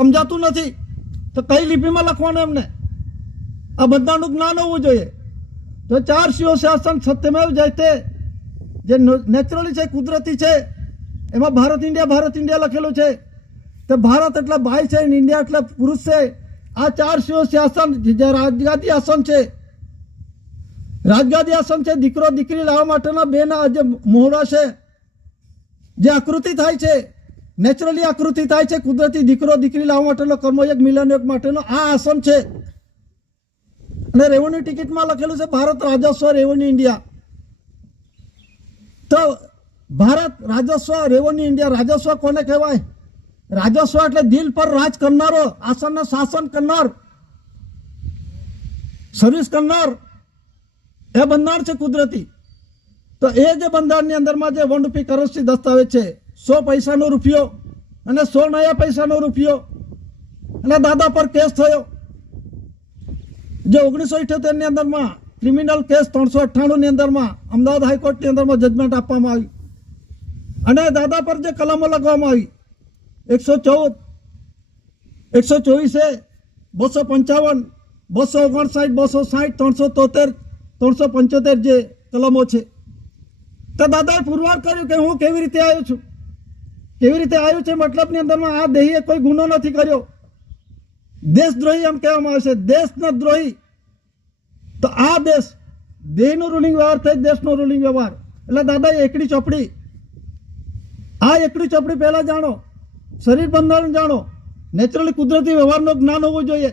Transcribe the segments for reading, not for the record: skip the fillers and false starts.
સમજાતું નથી તો કઈ લિપિમાં લખવાનું એમને? આ બધાનું જ્ઞાન હોવું જોઈએ. તો 4 શિવ શાસન સત્યમેવ જયતે જે નેચરલી છે, કુદરતી છે, એમાં ભારત ઇન્ડિયા લખેલું છે. તો ભારત એટલે ભાઈ છે, ઇન્ડિયા એટલે પુરુષ છે. આ 4 શિવ શાસન જે રાજગાદી આસન છે, રાજગાદી આસન છે, દીકરો દીકરી લાવવા માટેના બેના જે મોહરા છે, જે આકૃતિ થાય છે, નેચરલી આકૃતિ થાય છે, કુદરતી દીકરો દીકરી લાવવા માટેનો કર્મયોગ મિલનયોગ માટેનો આ આસન છે. અને રેવન્યુ ટિકિટમાં લખેલું છે ભારત રાજસ્વ રેવન્યુ ઇન્ડિયા. તો ભારત રાજસ્વ રેવન્યુ ઇન્ડિયા, રાજસ્વ કોને કહેવાય? રાજસ્વ એટલે દિલ પર રાજ કરનારો, આસનને શાસન કરનાર, સર્વિસ કરનાર, એ બંધારણ છે કુદરતી. તો એ જે બંધારણની અંદરમાં જે 1 રૂપી કરન્સી દસ્તાવેજ છે, 100 પૈસાનો રૂપિયો અને 100 નયા પૈસાનો રૂપિયો, અને દાદા પર કેસ થયો જે 1978 ની અંદરમાં ક્રિમિનલ કેસ 398 ની અંદરમાં અમદાવાદ હાઈકોર્ટની અંદરમાં જજમેન્ટ આપવામાં આવ્યું. અને દાદા પર જે કલમો લખવામાં આવી 114, 124, 255, 259, 260, 373, 375 જે કલમો છે. તો દાદાએ પુરવાર કર્યું કે હું કેવી રીતે આવ્યો છું. કેવી રીતે આવ્યું છે મતલબની અંદરમાં આ દેહીએ કોઈ ગુનો નથી કર્યો. દેશદ્રોહી એમ કહેવામાં આવે છે, દેશના દ્રોહી. તો આ દેહનો રૂલિંગ વ્યવહાર થઈ દેશનો રૂલિંગ વ્યવહાર. એટલે દાદાએ એકડી ચોપડી, આ એકડી ચોપડી પહેલા જાણો, શરીર બંધારણ જાણો, નેચરલી કુદરતી વ્યવહારનું જ્ઞાન હોવું જોઈએ.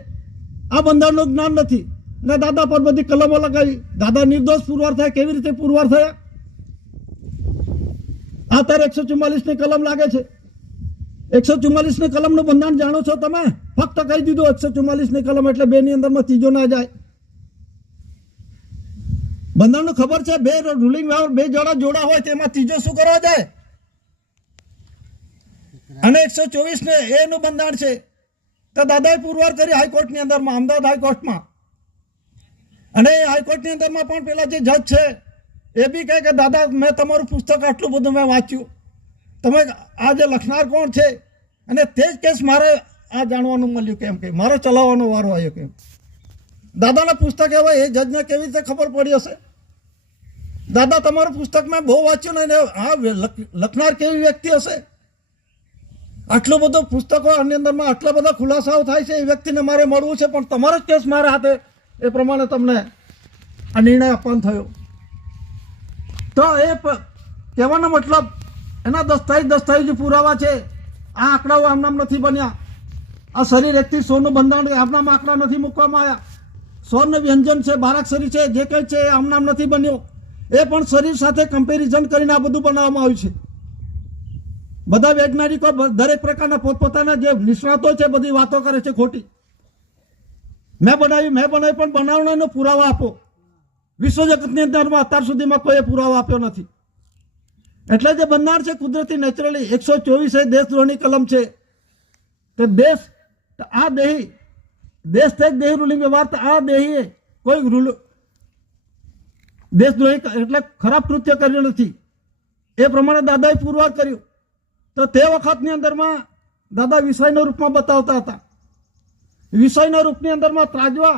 આ બંધારણનું જ્ઞાન નથી. અને દાદા પર બધી કલમો લગાવી. દાદા નિર્દોષ પુરવાર થાય. કેવી રીતે પુરવાર થયા? આ તારે 144 ની કલમ લાગે છે. 144 ની કલમનું બંધારણ જાણો છો તમે? ફક્ત કહી દીધું 144 ની કલમ એટલે 2 ની અંદરમાં ત્રીજો ના જાય. બંધારણનું ખબર છે, 2 રૂલિંગ વ્યવહાર 2 જોડા હોય તેમાં ત્રીજો શું કરવા જાય? અને 124 ને એનું બંધારણ છે. તો દાદાએ પુરવાર કરી હાઈકોર્ટની અંદરમાં, અમદાવાદ હાઈકોર્ટમાં. અને હાઈકોર્ટની અંદરમાં પણ પેલા જે જજ છે એ બી કહે કે દાદા મેં તમારું પુસ્તક આટલું બધું મેં વાંચ્યું, તમે આ જે લખનાર કોણ છે? અને તે જ કેસ મારે આ જાણવાનું મળ્યું કેમ કે મારે ચલાવવાનો વારો આવ્યો કેમ. દાદાના પુસ્તક એવા એ જજને કેવી રીતે ખબર પડી હશે? દાદા તમારું પુસ્તક મેં બહુ વાંચ્યું ને આ લખનાર કેવી વ્યક્તિ હશે? આટલું બધું પુસ્તકો આની અંદરમાં આટલા બધા ખુલાસાઓ થાય છે, એ વ્યક્તિને મારે મળવું છે, પણ તમારો જ કેસ મારા હાથે, એ પ્રમાણે તમને આ નિર્ણય આપવાનો થયો. તો એ કહેવાનો મતલબ એના દસ્તાવેજ પુરાવા છે. આ આંકડાઓ આમનામ નથી બન્યા. આ શરીર 1 થી 100 નું બંધારણ આમનામ આંકડા નથી મૂકવામાં આવ્યા. 100 વ્યંજન છે, બારાક્ષરી છે, જે કંઈ છે એ આમનામ નથી બન્યો. એ પણ શરીર સાથે કમ્પેરિઝન કરીને આ બધું બનાવવામાં આવ્યું છે. બધા વૈજ્ઞાનિકો દરેક પ્રકારના પોતપોતાના જે નિષ્ણાતો છે બધી વાતો કરે છે ખોટી. મેં બનાવી પણ બનાવવાનો પુરાવા આપો. વિશ્વ જગતની અંદરમાં અત્યાર સુધીમાં કોઈ પુરાવો આપ્યો નથી. એટલે જે બંધારણ છે કુદરતી નેચરલી 124 દેશદ્રોહની કલમ છે. તે દેશ આ દેહી દેશ થઈ દેહી રૂલિંગ વ્યવહાર. આ દેહીએ કોઈ દેશદ્રોહી એટલે ખરાબ કૃત્ય કર્યું નથી. એ પ્રમાણે દાદાએ પુરવાર કર્યું. તો તે વખતની અંદરમાં દાદા વિષયના રૂપમાં બતાવતા હતા. વિષયના રૂપની અંદરમાં ત્રાજવા,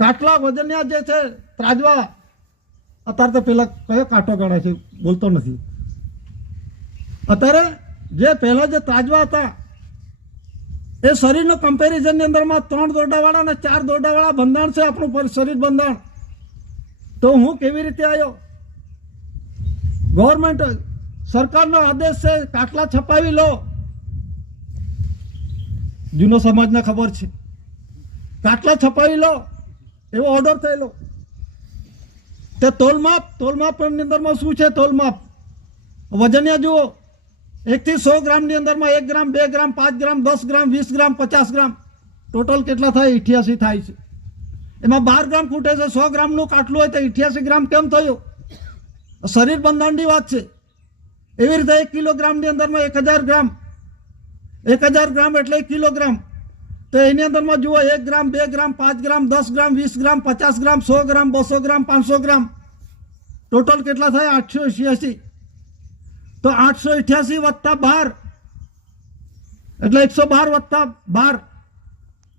કાટલા વજનિયા જે છે ત્રાજવા. અત્યારે તો પેલા કયો કાંટો ગણાય છે બોલતો નથી. અત્યારે જે પહેલા જે ત્રાજવા હતા એ શરીરનું કમ્પેરિઝનની અંદરમાં 3 દોરડાવાળા અને 4 દોરડાવાળા બંધારણ છે આપણું શરીર બંધારણ. તો હું કેવી રીતે આવ્યો? ગવર્મેન્ટ સરકારનો આદેશ છે કાટલા છપાવી લો. જૂનો સમાજને ખબર છે, કાટલા છપાવી લો એવો ઓર્ડર થયેલો. તે તોલમાપની અંદરમાં શું છે? તોલમાપ વજનિયા જુઓ. 1 થી 100 ગ્રામની અંદરમાં 1 ગ્રામ, 2 ગ્રામ, 5 ગ્રામ, 10 ગ્રામ, 20 ગ્રામ, 50 ગ્રામ, ટોટલ કેટલા થાય? 88 થાય છે. એમાં 12 ગ્રામ ખૂટે છે. 100 ગ્રામનું કાટલું હોય તો 88 ગ્રામ કેમ થયું? શરીર બંધારણની વાત છે. એવી રીતે 1 કિલોગ્રામની અંદરમાં 1000 ગ્રામ, 1000 ગ્રામ એટલે 1 કિલોગ્રામ. તો એની અંદરમાં જુઓ 1 ગ્રામ, 2 ગ્રામ, 5 ગ્રામ, 10 ગ્રામ, 20 ગ્રામ, 50 ગ્રામ, 100 ગ્રામ, 200 ગ્રામ, 500 ગ્રામ, ટોટલ કેટલા થાય? 888. તો 888 વત્તા 12 એટલે 112 વત્તા 12,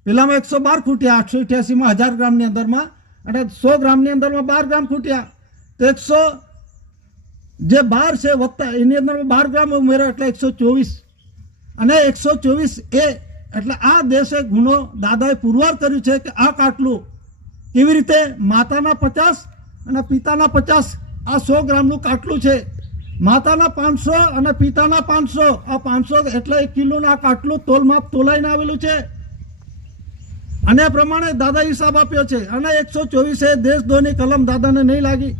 પેલામાં 112 ખૂટ્યા, 888માં 1000 ગ્રામની અંદરમાં, અને 100 ગ્રામની અંદરમાં 12 ગ્રામ ખૂટ્યા, તો 100 જે 12 છે વત્તા એની અંદરમાં 12 ગ્રામ ઉમેરો એટલે 124, અને 124 એટલે આ દેશે ગુનો દાદાએ પુરવાર કર્યું છે કે આ કાટલું કેવી રીતે માતાના 50 અને પિતાના 50, આ 100 ગ્રામનું કાટલું છે, માતાના 500 અને પિતાના 500, આ 500 એટલે 1 કિલોના કાટલું તોલમાપ તોલાઈને આવેલું છે, અને આ પ્રમાણે દાદા હિસાબ આપ્યો છે. અને 124 દેશદ્રોહની કલમ દાદાને નહીં લાગી.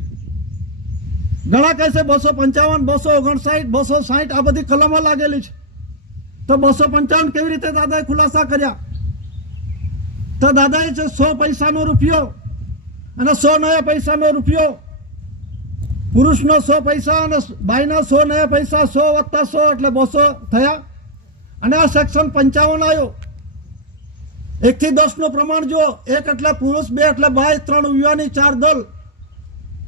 ઘણા કહે છે 255, 259, 260 આ બધી કલમો લાગેલી છે, તો 255 કેવી રીતે દાદાએ ખુલાસા કર્યા? તો દાદાએ છે 100 પૈસાનો રૂપિયો અને 100 નયા પૈસાનો રૂપિયો, પુરુષનો 100 પૈસા અને બાઈના 100 નયા પૈસા, 100 વત્તા 100 એટલે 200 થયા. અને આ સેક્શન 55 આવ્યો. 1 થી 10 નું પ્રમાણ જુઓ. 1 એટલે પુરુષ, 2 એટલે બાઈ, 3 યુવાની, 4 દલ,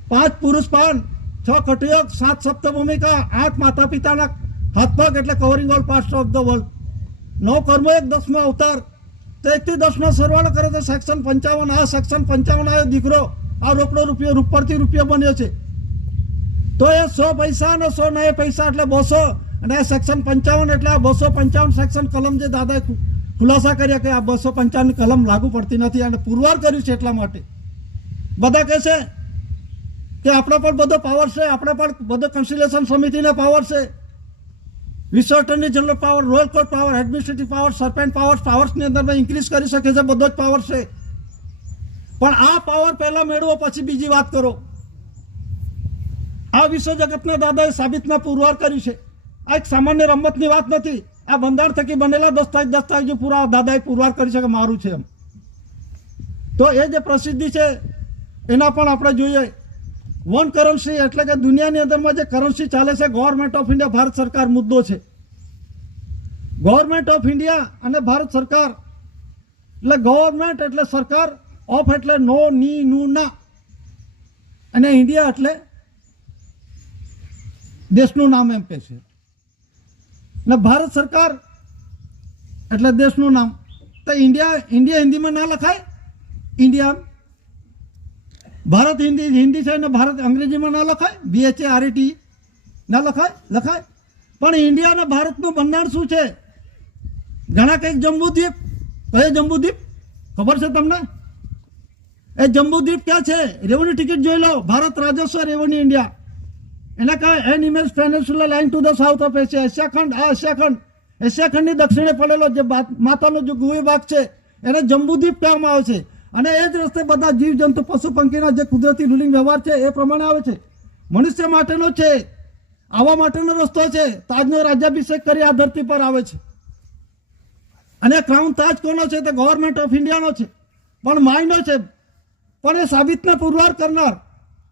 5 પુરુષ પાન, 6 કટયોગ, 7 સપ્ત ભૂમિકા, 8 માતા પિતાના હાથ પગ એટલે covering all parts of the world, 9 કર્મો, 1 10મો અવતાર. તો 1 થી 10 નો સરવાળો કરે તો સેક્શન 55. આ સેક્શન 55 આવ્યો દીકરો, આ રોકડો રૂપિયો ઉપરથી રૂપિયો બન્યો છે. તો એ 100 પૈસા અને 100 નયા પૈસા એટલે 200, અને આ સેક્શન 55 એટલે આ 255 સેક્શન કલમ જે દાદાએ ખુલાસા કર્યા કે આ 255 કલમ લાગુ પડતી નથી, અને પુરવાર કર્યું છે. એટલા માટે બધા કહે છે કે આપણે પણ બધો પાવર છે, આપણે પણ બધો કન્સિલેશન સમિતિને પાવર છે, વિશ્વ attorney general power, royal court power, administrative power, sarpanch પાવર્સની અંદર ઇન્ક્રીઝ કરી શકે છે, બધો જ પાવર છે. પણ આ પાવર પહેલા મેળવો પછી બીજી વાત કરો. આ વિશ્વ જગતના દાદાએ સાબિતમાં પુરવાર કર્યું છે. આ એક સામાન્ય રમતની વાત નથી. આ બંધારણ થકી બનેલા દસ્તાવેજો પૂરા દાદાએ પુરવાર કરી છે કે મારું છે એમ. તો એ જે પ્રસિદ્ધિ છે એના પણ આપણે જોઈએ. વન કરન્સી એટલે કે દુનિયાની અંદરમાં જે કરન્સી ચાલે છે, ગવર્મેન્ટ ઓફ ઇન્ડિયા, ભારત સરકાર મુદ્દો છે. ગવર્મેન્ટ ઓફ ઇન્ડિયા અને ભારત સરકાર એટલે ગવર્મેન્ટ એટલે સરકાર, ઓફ એટલે નો, ની, નું, ના, અને ઇન્ડિયા એટલે દેશનું નામ એમ કે છે. ને ભારત સરકાર એટલે દેશનું નામ. તો ઇન્ડિયા હિન્દીમાં ના લખાય, ઇન્ડિયા ભારત હિન્દી છે ને ભારત અંગ્રેજીમાં ના લખાય, BHART ના લખાય. પણ ઇન્ડિયા અને ભારતનું બંધારણ શું છે? ઘણા કંઈક જંબુદ્વીપ, કયો જંબુદ્વીપ ખબર છે તમને? એ જંબુદ્વીપ ક્યાં છે? રેવન્યુ ટિકિટ જોઈ લો, ભારત રાજસ્વ રેવન્યુ ઇન્ડિયા. એના કહે an image peninsular line to the south of Asia. Asia ખંડની દક્ષિણે પડેલો જે માતાનો જે ગુહે ભાગ છે એને જંબુદ્વીપ કહેવામાં આવે છે. અને એ જ રસ્તે બધા જીવજંતુ પશુ પંખીના જે કુદરતી રૂલિંગ વ્યવહાર છે એ પ્રમાણે આવે છે. મનુષ્ય માટેનો છે, આવવા માટેનો રસ્તો છે. તાજનો રાજ્યાભિષેક કરી આ ધરતી પર આવે છે. અને ક્રાઉન તાજ કોનો છે? તો ગવર્મેન્ટ ઓફ ઇન્ડિયાનો છે, પણ માયનો છે. પણ એ સાબિતને પુરવાર કરનાર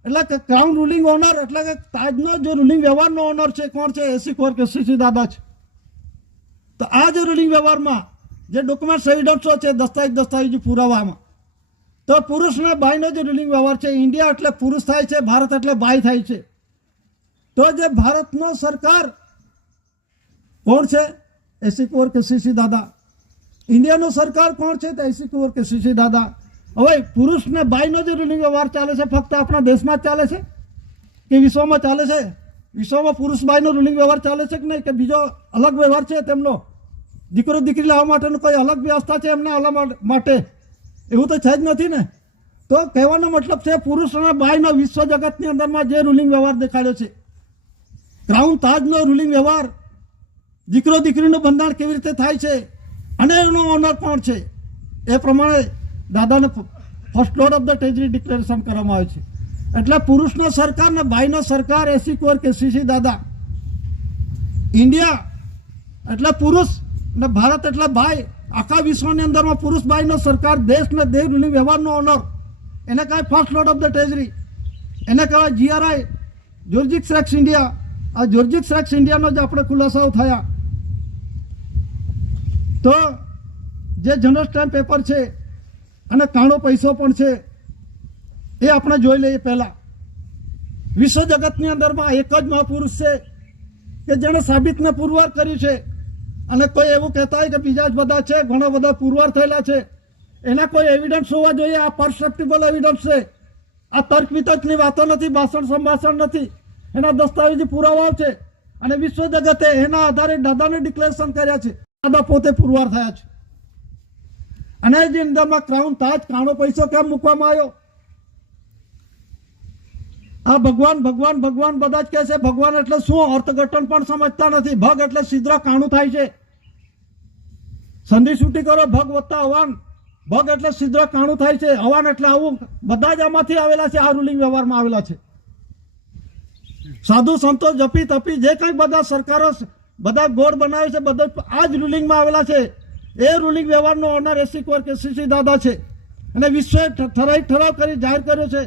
એટલે કે ક્રાઉન રૂલિંગ ઓનર એટલે કે તાજનો જે રૂલિંગ વ્યવહારનો ઓનર છે કોણ છે? એસી કોર કે સીસી દાદા છે. તો આ જે રૂલિંગ વ્યવહારમાં જે ડોક્યુમેન્ટ એવિડન્સો છે, દસ્તાવેજ પુરાવામાં, તો પુરુષ અને બાઈનો જે રૂલિંગ વ્યવહાર છે, ઇન્ડિયા એટલે પુરુષ થાય છે, ભારત એટલે બાઈ થાય છે. તો જે ભારતનો સરકાર કોણ છે? એસી કોર કે સીસી દાદા. ઇન્ડિયાનો સરકાર કોણ છે? તો એસી કોર કે સીસી દાદા. હવે પુરુષ ને બાઈનો જે રૂલિંગ વ્યવહાર ચાલે છે ફક્ત આપણા દેશમાં જ ચાલે છે કે વિશ્વમાં ચાલે છે? વિશ્વમાં પુરુષ બાઈનો રૂલિંગ વ્યવહાર ચાલે છે કે નહીં? કે બીજો અલગ વ્યવહાર છે તેમનો? દીકરો દીકરી લાવવા માટેનું કોઈ અલગ વ્યવસ્થા છે એમના અલગ માટે? એવું તો છે જ નથી ને. તો કહેવાનો મતલબ છે પુરુષ અને બાઈનો વિશ્વ જગતની અંદરમાં જે રૂલિંગ વ્યવહાર દેખાડ્યો છે, ક્રાઉન તાજનો રૂલિંગ વ્યવહાર, દીકરો દીકરીનું બંધારણ કેવી રીતે થાય છે અને એનો ઓનર કોણ છે, એ પ્રમાણે દાદાને first lord of the treasury declaration કરવામાં આવે છે. એટલે પુરુષનો સરકાર ને બાઈનો સરકાર, એસી કોર કે સીસી દાદા. ઇન્ડિયા એટલે પુરુષ ને ભારત એટલે બાઈ. આખા વિશ્વની અંદરમાં પુરુષ બાઈનો સરકાર, દેશ ને દેશ રૂલિંગ વ્યવહારનો ઓનર, એને કહેવાય first lord of the treasury. એને કહેવાય GRI, જ્યોર્જિક્સ રેક્સ ઇન્ડિયા. આ જ્યોર્જિક્સ રેક્સ ઇન્ડિયાનો જ આપણે ખુલાસાઓ થયા. તો જે જનરલ સ્ટેમ્પ પેપર છે અને કાણો પૈસો પણ છે એ આપણે જોઈ લઈએ. પહેલા વિશ્વ જગતની અંદરમાં એક જ મહાપુરુષ છે કે જેણે સાબિતને પુરવાર કર્યું છે અને કોઈ એવું કહેતા હોય કે બીજા જ બધા છે, ઘણા બધા પુરવાર થયેલા છે, એના કોઈ એવિડન્સ હોવા જોઈએ. આ પરસેપ્ટિબલ એવિડન્સ છે. આ તર્ક વિતર્કની વાતો નથી, ભાષણ સંભાષણ નથી, એના દસ્તાવેજી પુરાવાઓ છે. અને વિશ્વ જગતે એના આધારે દાદાને ડિક્લેરેશન કર્યા છે. દાદા પોતે પુરવાર થયા છે. અને જે અંદરમાં ક્રાઉન તાજ કાણો પૈસો કેમ મૂકવામાં આવ્યો? આ ભગવાન ભગવાન ભગવાન બધા જ કહે છે. ભગવાન એટલે શું? અર્થઘટન પણ સમજતા નથી. ભગ એટલે સિદ્ધ કાણું થાય છે. સંધિ છૂટી કરો, ભગ વત્તા હવાન. ભગ એટલે સિદ્ધ કાણું થાય છે, હવાન એટલે આવું. બધા જ આમાંથી આવેલા છે, આ રૂલિંગ વ્યવહારમાં આવેલા છે. સાધુ સંતો જપી તપી જે કંઈ બધા સરકારો બધા ગોળ બનાવે છે, બધા આ જ રૂલિંગમાં આવેલા છે. એ રૂલિંગ વ્યવહારનો ઓનર એસી કોર કેસીસી દાદા છે. અને વિશ્વે ઠરાવ કરી જાહેર કર્યો છે,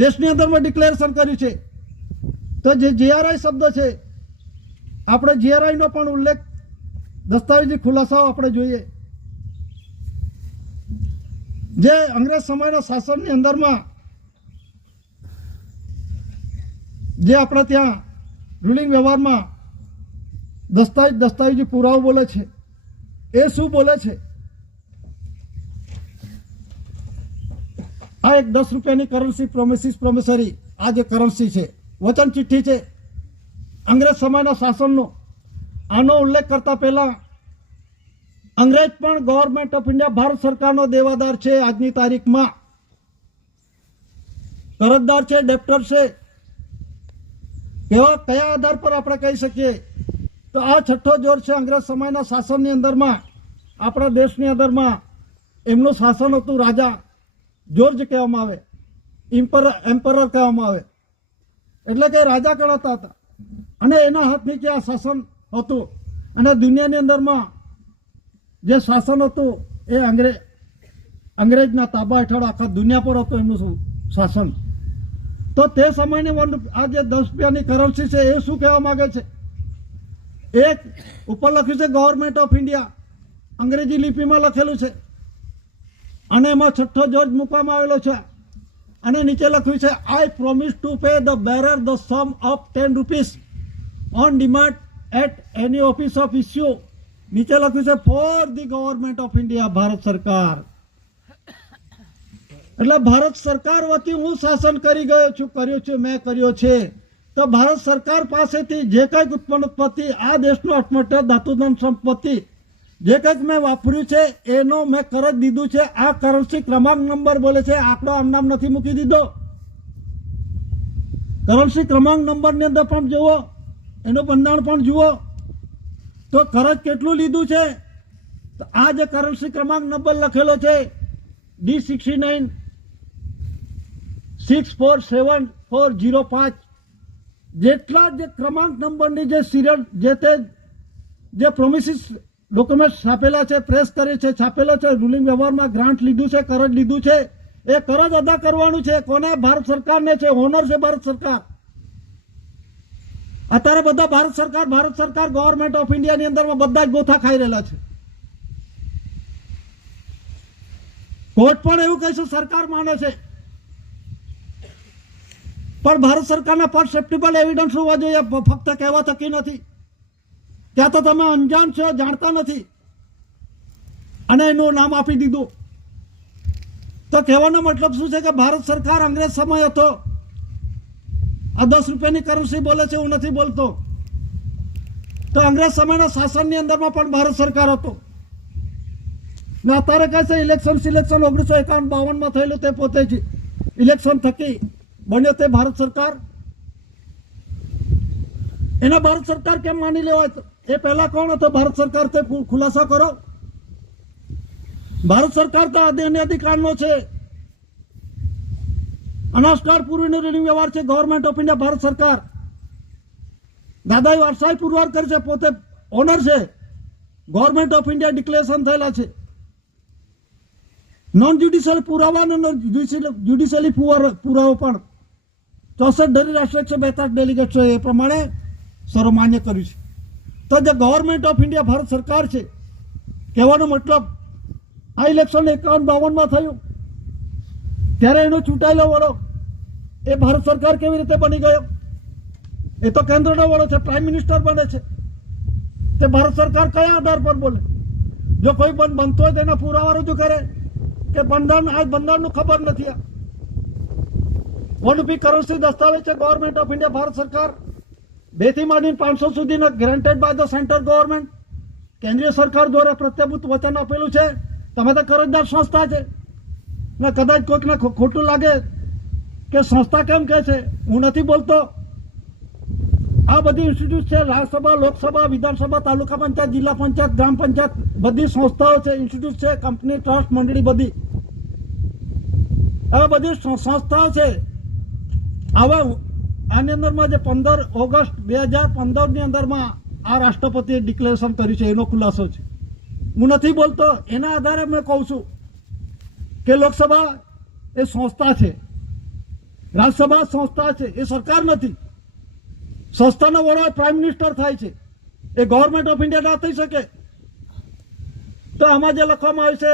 દેશની અંદરમાં ડિક્લેરેશન કર્યું છે. તો જે જીઆરઆઈ શબ્દ છે, આપણે જીઆરઆઈ નો પણ ઉલ્લેખ દસ્તાવેજી ખુલાસાઓ આપણે જોઈએ. જે અંગ્રેજ સમયના શાસનની અંદરમાં જે આપણે ત્યાં રૂલિંગ વ્યવહારમાં દસ્તાવેજી પુરાવો બોલે છે, એ શું બોલે છે? આ એક 10 રૂપિયાની કરન્સી પ્રોમિસરી, આ જે કરન્સી છે, વચન ચિઠ્ઠી છે અંગ્રેજ સમયના શાસનનો. આનો ઉલ્લેખ કરતા પહેલા અંગ્રેજ પણ ગવર્મેન્ટ ઓફ ઇન્ડિયા ભારત સરકારનો દેવાદાર છે. આજની તારીખમાં કરજદાર છે, ડેપ્ટર છે. કયા આધાર પર આપણે કહી શકીએ? તો આ છઠ્ઠો જોર છે. અંગ્રેજ સમયના શાસનની અંદરમાં આપણા દેશની અંદરમાં એમનું શાસન હતું. રાજા જોર્જ કહેવામાં આવે, એમ્પરર કહેવામાં આવે, એટલે કે રાજા ગણાતા હતા. અને એના હાથ નીચે આ શાસન હતું. અને દુનિયાની અંદરમાં જે શાસન હતું એ અંગ્રેજના તાબા હેઠળ આખા દુનિયા પર હતું એમનું શાસન. તો તે સમયની આ જે 10 રૂપિયાની કરન્સી છે, એ શું કહેવા માંગે છે? એક ઉપર લખ્યું છે ગવર્મેન્ટ ઓફ ઇન્ડિયા, અંગ્રેજી લિપિમાં લખેલું છે. અને એમાં છઠ્ઠો જોર્જ મૂકવામાં આવેલો છે. અને નીચે લખ્યું છે I promise to pay the bearer the sum of 10 rupees on demand at any office of issue. નીચે લખ્યું છે for the government of India, Bharat સરકાર. એટલે ભારત સરકાર વતી હું શાસન કર્યું છે, મેં કર્યો છે. તો ભારત સરકાર પાસેથી જે કંઈક ઉત્પત્તિ, આ દેશનો અઠમઠ્ઠ ધાતુધન સંપત્તિ જે કંઈક મેં વાપર્યું છે, એનો મેં કરજ દીધું છે. આ કરન્સી ક્રમાંક નંબર બોલે છે, આંકડો આમ નામ નથી મૂકી દીધો. કરન્સી ક્રમાંક નંબરની અંદર પણ જુઓ, એનું બંધારણ પણ જુઓ, તો કરજ કેટલું લીધું છે. તો આ જે કરન્સી ક્રમાંક નંબર લખેલો છે D69 647405, જેટલા જે ક્રમાંક નંબરની જે સિરિયલ જે પ્રોમિસિસ ડોક્યુમેન્ટ છાપેલા છે, પ્રેસ કરે છે, છાપેલો છે, રૂલિંગ વ્યવહારમાં ગ્રાન્ટ લીધું છે, કરજ લીધું છે, એ કરજ અદા કરવાનું છે. કોને? ભારત સરકારને છે. ઓનર છે ભારત સરકાર. અત્યારે બધા ભારત સરકાર ગવર્મેન્ટ ઓફ ઇન્ડિયાની અંદરમાં બધા જ ગોથા ખાઈ રહેલા છે. કોર્ટ પણ એવું કહીશું સરકાર માને છે, પણ ભારત સરકારના પરસેપ્ટિબલ એવિડન્સ હોવા જોઈએ, ફક્ત કહેવા થકી નથી. ત્યાં તો તમે અંજાન છો, જાણતા નથી, અને એનું નામ આપી દીધું. તો કહેવાનો મતલબ શું છે કે ભારત સરકાર અંગ્રેજ સમય હતો. આ 10 રૂપિયાની કરન્સી બોલે છે, હું નથી બોલતો. તો અંગ્રેજ સમયના શાસનની અંદરમાં પણ ભારત સરકાર હતો. ને અત્યારે કહે છે સિલેક્શન 1951-52 થયેલું, તે પોતે જ ઇલેક્શન થકી બન્યો તે ભારત સરકાર. એના ભારત સરકાર કેમ માની લેવાય? એ પહેલા કોણ હતો ભારત સરકાર? તે ખુલાસા કરો. ભારત સરકાર તો અધિકારનો છે. અનાજકાળ પૂર્વીનો રૂલિંગ વ્યવહાર છે ગવર્મેન્ટ ઓફ ઇન્ડિયા, ભારત સરકાર. દાદાએ વારસાઈ પુરવાર કરી છે, પોતે ઓનર છે. ગવર્મેન્ટ ઓફ ઇન્ડિયા ડિક્લેરેશન થયેલા છે. નોન જ્યુડિશિયલ પુરાવા અને જ્યુડિશિયલી પુરાવો પણ 64 ધરી રાષ્ટ્ર 142 ડેલિગેટ્સો એ પ્રમાણે સર્વમાન્ય કર્યું છે. તો જે ગવર્મેન્ટ ઓફ ઇન્ડિયા ભારત સરકાર છે, કહેવાનો મતલબ આ ઇલેક્શન 51-52 થયું ત્યારે એનો ચૂંટાયેલો વડો એ ભારત સરકાર કેવી રીતે બની ગયો? એ તો કેન્દ્રનો વડો છે, પ્રાઇમ મિનિસ્ટર બને છે. તે ભારત સરકાર કયા આધાર પર બોલે? જો કોઈ પણ બનતો હોય તેના પુરાવા રજૂ કરે કે બંધારણ આ બંધારણનું ખબર નથી. આ 1 કરોડથી દસ્તાવેજ છે ગવર્મેન્ટ ઓફ ઇન્ડિયા, ભારત સરકાર 2 થી માંડીને 500 સુધીનો granted by the central government, કેન્દ્રીય સરકાર દ્વારા પ્રત્યભૂત વચન આપેલું છે. તમે તો કરજદાર સંસ્થા છે ને કદાચ કોઈકને ખોટું લાગે કે સંસ્થા કેમ કહે છે, હું નથી બોલતો. આ બધી ઇન્સ્ટિટ્યૂટ છે, રાજ્યસભા, લોકસભા, વિધાનસભા, તાલુકા પંચાયત, જિલ્લા પંચાયત, ગ્રામ પંચાયત, બધી સંસ્થાઓ છે, ઇન્સ્ટિટ્યૂટ છે, કંપની, ટ્રસ્ટ, મંડળી, બધી આ બધી સંસ્થાઓ છે. હવે આની અંદરમાં જે 15 ઓગસ્ટ 2015 અંદરમાં આ રાષ્ટ્રપતિએ ડિક્લેરેશન કર્યું છે એનો ખુલાસો છે. હું નથી બોલતો, એના આધારે મેં કહું છું કે લોકસભા એ સંસ્થા છે, રાજ્યસભા સંસ્થા છે, એ સરકાર નથી. સંસ્થાનો વડો પ્રાઇમ મિનિસ્ટર થાય છે, એ ગવર્મેન્ટ ઓફ ઇન્ડિયા ના થઈ શકે. તો આમાં જે લખવામાં આવ્યું છે,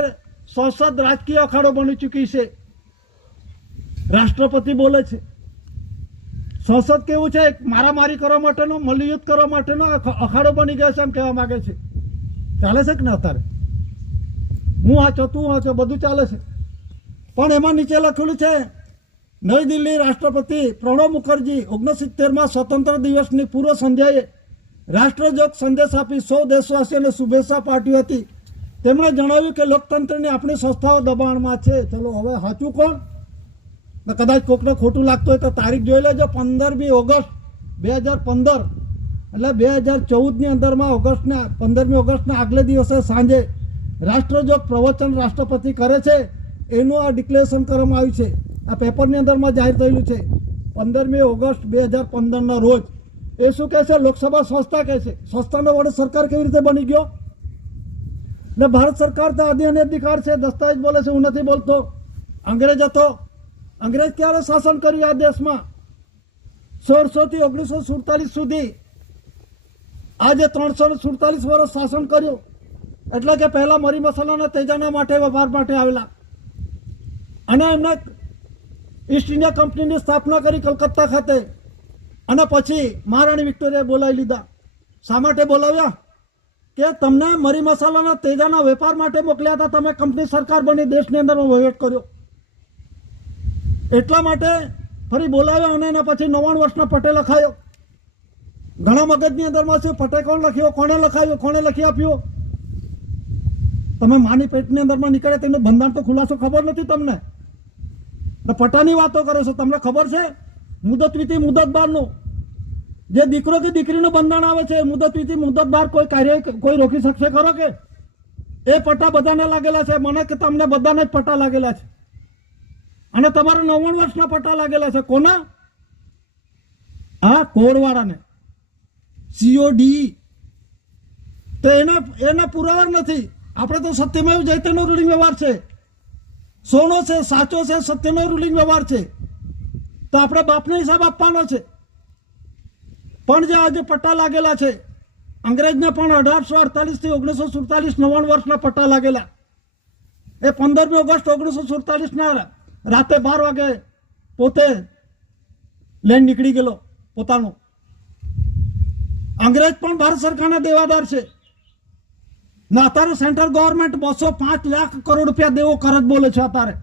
સંસદ રાજકીય અખાડો બની ચૂકી છે, રાષ્ટ્રપતિ બોલે છે. સંસદ કેવું છે, મારામારી કરવા માટેનો, મલ્લયુદ્ધ કરવા માટેનો અખાડો બની ગયો છે એમ કહેવા માંગે છે. ચાલે છે કે ના? અત્યારે હું વાંચો, તું વાંચો, બધું ચાલે છે. પણ એમાં નીચે લખેલું છે, નવી દિલ્હી રાષ્ટ્રપતિ પ્રણવ મુખર્જી 69માં સ્વતંત્ર દિવસની પૂર્વ સંધ્યાએ રાષ્ટ્રજોગ સંદેશ આપી 100 દેશવાસીઓને શુભેચ્છા પાઠવી હતી. તેમણે જણાવ્યું કે લોકતંત્રની આપણી સંસ્થાઓ દબાણમાં છે. ચલો હવે સાચું કોણ? કદાચ કોકને ખોટું લાગતું હોય તો તારીખ જોઈ લેજો. 15મી ઓગસ્ટ 2015 એટલે 2014ની અંદરમાં 15મી ઓગસ્ટના આગલે દિવસે સાંજે રાષ્ટ્રજોગ પ્રવચન રાષ્ટ્રપતિ કરે છે, એનું આ ડિક્લેરેશન કરવામાં આવ્યું છે. આ પેપરની અંદરમાં જાહેર થયેલું છે 15મી ઓગસ્ટ 2015ના રોજ. એ શું કહે છે? લોકસભા સંસ્થા કહે છે. સંસ્થાનો વડે સરકાર કેવી રીતે બની ગયો? ને ભારત સરકાર તો આદિ અને અધિકાર છે, દસ્તાવેજ બોલે છે, હું નથી બોલતો. અંગ્રેજ હતો. અંગ્રેજ ક્યારે શાસન કર્યું આ દેશમાં? 1600 થી 1947 સુધી. આજે 347 વર્ષ શાસન કર્યું. એટલે કે પહેલા મરી મસાલાના તેજાના માટે વેપાર માટે આવેલા, અને એમને ઈસ્ટ ઇન્ડિયા કંપનીની સ્થાપના કરી કલકત્તા ખાતે, અને પછી મહારાણી વિક્ટોરિયાએ બોલાવી લીધા. શા માટે બોલાવ્યા? કે તમને મરી મસાલાના તેજાના વેપાર માટે મોકલ્યા હતા, તમે કંપની સરકાર બની દેશની અંદરમાં વહીવટ કર્યો, એટલા માટે ફરી બોલાવ્યા. અને એના પછી 99 વર્ષના પટે લખાયો. ઘણા મગજની અંદરમાં છે, પટે કોણ લખ્યો, કોણે લખાયો, કોણે લખી આપ્યો? તમે માની પેટની અંદરમાં નીકળે તેનું બંધારણ તો ખુલાસો ખબર નથી તમને. પટાની વાતો કરો છો. તમને ખબર છે મુદત વિધિ મુદત બારનું જે દીકરો કે દીકરીનું બંધારણ આવે છે, મુદત વિધિ મુદત બાર કોઈ કાર્ય કોઈ રોકી શકશે ખરો? કે એ પટ્ટા બધાને લાગેલા છે. મને કે તમને બધાને જ પટ્ટા લાગેલા છે, અને તમારા 99 વર્ષના પટ્ટા લાગેલા છે. કોના? હા, કોડવાળાને, COD. તો એના પુરાવા નથી. આપણે તો સત્યમેવ જયતેનો રૂલિંગ વ્યવહાર છે, સોનો છે, સાચો છે, સત્યનો રૂલિંગ વ્યવહાર છે. તો આપણે બાપને હિસાબ આપવાનો છે. પણ જે આજે પટ્ટા લાગેલા છે, અંગ્રેજને પણ 1848 થી 1947 99 વર્ષના પટ્ટા લાગેલા. એ 15મી ઓગસ્ટ 1947ના રાતે 12 વાગે પોતે લઈને નીકળી ગયેલો પોતાનું. અંગ્રેજ પણ ભારત સરકારના દેવાદાર છે. અત્યારે સેન્ટ્રલ ગવર્મેન્ટ 205 લાખ કરોડ રૂપિયા દેવો કરજ બોલે છે અત્યારે.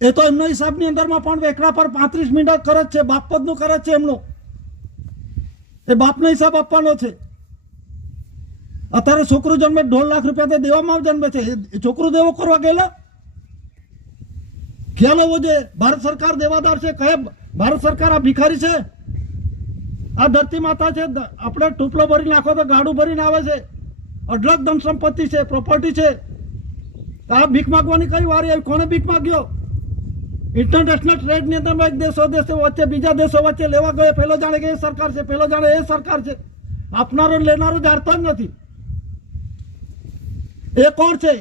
એ તો એમના હિસાબની અંદરમાં પણ વેકરા પર 35 મિનિટ કરજ છે, બાપપદનું કરજ છે એમનું. એ બાપનો હિસાબ આપવાનો છે. અત્યારે છોકરું જન્મે 1.5 લાખ રૂપિયા તો દેવામાં જન્મે છે. એ છોકરું દેવો કરવા ગયેલા? ખ્યાલ હોવો જોઈએ. ભારત સરકાર દેવાદાર છે. કહે ભારત સરકાર આ ભિખારી છે? આ ધરતી માતા છે. આપણે ટૂપલો ભરી નાખો તો ગાડું ભરીને આવે છે. અઢળક ધન સંપત્તિ છે, પ્રોપર્ટી છે. આ ભીખ માગવાની કઈ વારી આવી? કોને ભીખ માગ્યો? ઇન્ટરનેશનલ ટ્રેડની અંદર એક દેશો વચ્ચે બીજા દેશો વચ્ચે લેવા ગયો. પહેલો જાણે કે એ સરકાર છે, પહેલો જાણે એ સરકાર છે. આપનારો લેનારો જાણતો જ નથી. એ કોણ છે?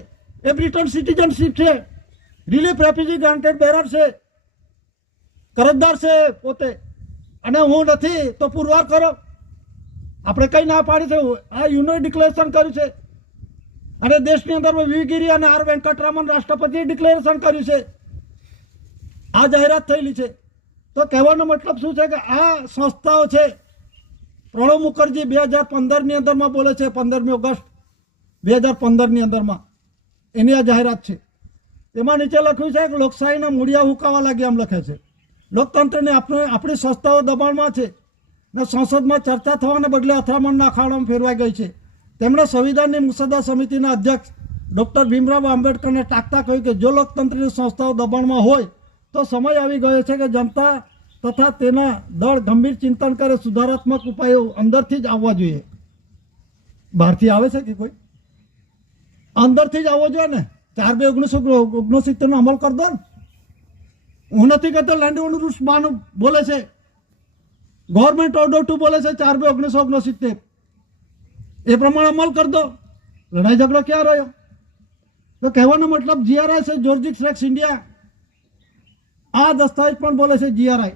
એ બ્રિટન સિટીઝનશીપ છે, રિલીફ રેફ્યુજી ગ્રાન્ટેડ બેરર છે, કરજદાર છે પોતે. અને હું નથી તો પુરવાર કરો. આપણે કઈ ના પાડી છે? આ યુનો ડિક્લેરેશન કર્યું છે, અને દેશની અંદર વીગીરી અને આર વેંકટરામન રાષ્ટ્રપતિએ ડિક્લેરેશન કર્યું છે. આ જાહેરાત થયેલી છે. તો કહેવાનો મતલબ શું છે? કે આ સંસ્થાઓ છે પ્રણવ મુખર્જી 2015ની અંદરમાં બોલે છે, 15મી ઓગસ્ટ 2015ની અંદરમાં એની આ જાહેરાત છે. એમાં નીચે લખ્યું છે કે લોકશાહીના મૂળિયા હુકાવા લાગ્યા, આમ લખે છે. લોકતંત્રની આપણી સંસ્થાઓ દબાણમાં છે ને સંસદમાં ચર્ચા થવાને બદલે અથડામણના અખાડામાં ફેરવાઈ ગઈ છે. તેમણે સંવિધાનની મુસદ્દા સમિતિના અધ્યક્ષ ડૉક્ટર ભીમરાવ આંબેડકરને ટાંકતા કહ્યું કે જો લોકતંત્રની સંસ્થાઓ દબાણમાં હોય તો સમય આવી ગયો છે કે જનતા તથા તેના દળ ગંભીર ચિંતન કરે, સુધારાત્મક ઉપાયો અંદરથી જ આવવા જોઈએ. બહારથી આવે છે કે કોઈ? અંદરથી જ આવવો જોઈએ ને. 4/2/1969 અમલ કરી દો ને. હું નથી કહેતો લેન્ડ ઓનર રૂલ્સ બોલે છે, ગવર્મેન્ટ ઓર્ડર 2 બોલે છે 4/2/1969, એ પ્રમાણે અમલ કરી દો. લડાઈ ઝઘડો ક્યાં રહ્યો? તો કહેવાનો મતલબ જીઆરઆઈ છે, જ્યોર્જિક રેક્સ ઇન્ડિયા. આ દસ્તાવેજ પણ બોલે છે જીઆરઆઈ.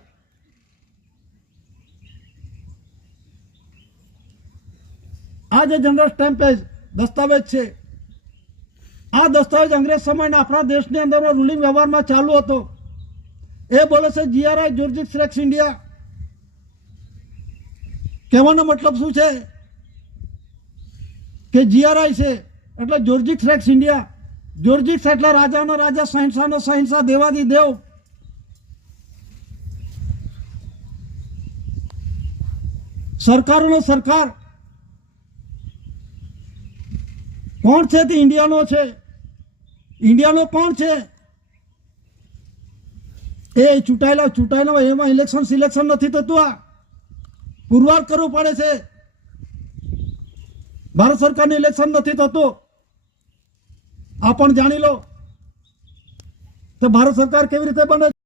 આ જે જનરલ સ્ટેમ્પેજ દસ્તાવેજ છે, આ દસ્તાવેજ અંગ્રેજ સમયના આપણા દેશની અંદરનો રૂલિંગ વ્યવહારમાં ચાલુ હતો. એ બોલે છે જીઆરઆઈ, જ્યોર્જિક રેક્સ ઇન્ડિયા. કહેવાનો મતલબ શું છે કે જીઆરઆઈ છે એટલે જ્યોર્જિક રેક્સ ઇન્ડિયા. જ્યોર્જિક્સ એટલે રાજાનો રાજા, શહેનશાહનો શહેનશાહ, દેવાદી દેવ. સરકારોનો સરકાર. કોણ છે તે ઇન્ડિયાનો છે. ઇન્ડિયાનો કોણ છે? એ ચૂંટાયેલા એમાં સિલેક્શન નથી થતું. આ પુરવાર કરવું પડે છે. ભારત સરકારનું ઇલેક્શન નથી થતું. આ પણ જાણી લો તો ભારત સરકાર કેવી રીતે બને.